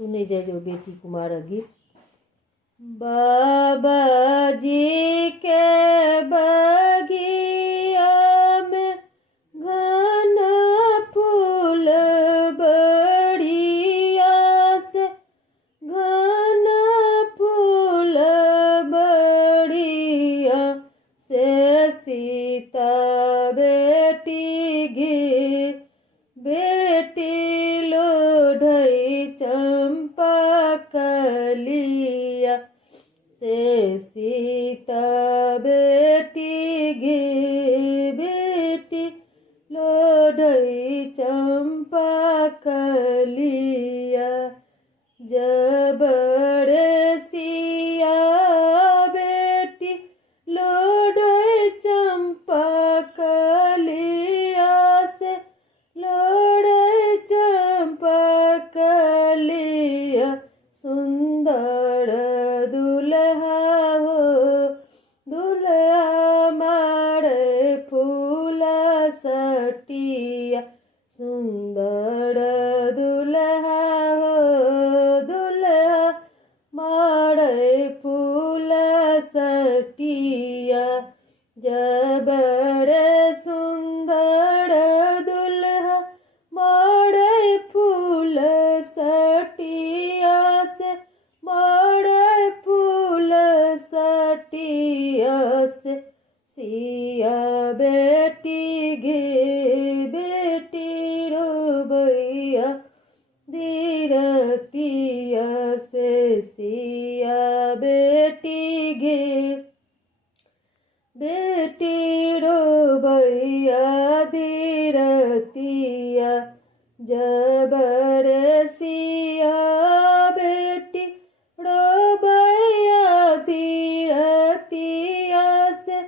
सुने जाए जो बेटी कुमार गीत। बाबा जी के बगिया में घन फूल बढ़िया से, घन फूल बढ़िया से, सीता बेटी गे बेटी लोढ़ई चंपा कलिया से, सीता बेटी गे बेटी लोढ़ई चंपा कलिया। जबर सिया बेटी लोढ़ई चंपा कलिया से, लोढ़ई चंपा कलिया। सुंदर दुल्हा हो दुल्हा मारे फूल सटिया, सुंदर दुल्हा हो दुल्हा मारे फूल सटिया। जबर सुंदर दुल्हा मारे फूल सटिया से, मारे फूल सटिया से, सिया बेटी गे बेटी रोबैया धीरतिया से, सिया बेटी गे बेटी रोबैया धीरतिया। जबर सिया बेटी रोबैया धीरतिया से,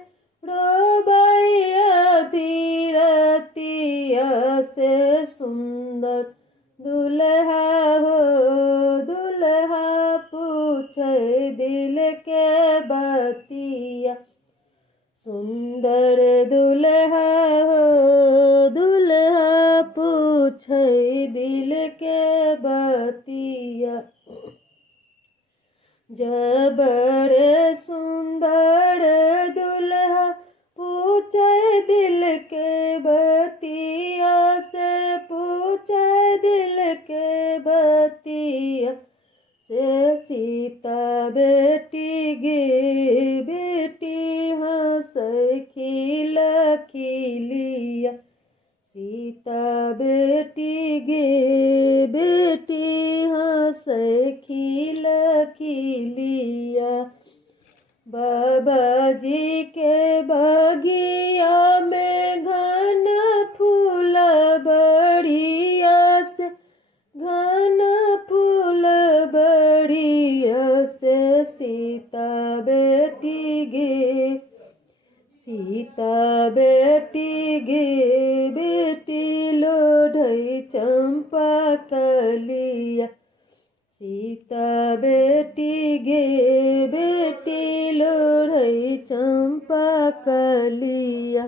रोबैया धीरतिया से, सुंदर दुल्हा हो दुल्हा पूछे दिल के बतिया, सुंदर दुल्हा हो दुल्हा पूछे दिल के बतिया। जबर सुंदर दुल्हा पूछे दिल के बतिया से, पूछे दिल के बतिया से, सीता बेटी गे बेटी हंस खिल खिलिया, सीता बेटी गे बेटी हंस खिल खिलिया। बाबा जी के बगिया में घन फूल बढ़िया से, घन फूल बढ़िया से, सीता बेटी गे सीता बेटी गे बेटी लोढ़ई चंपा कलिया, सीता बेटी गे बेटी लोढ़ई चंपा कलिया।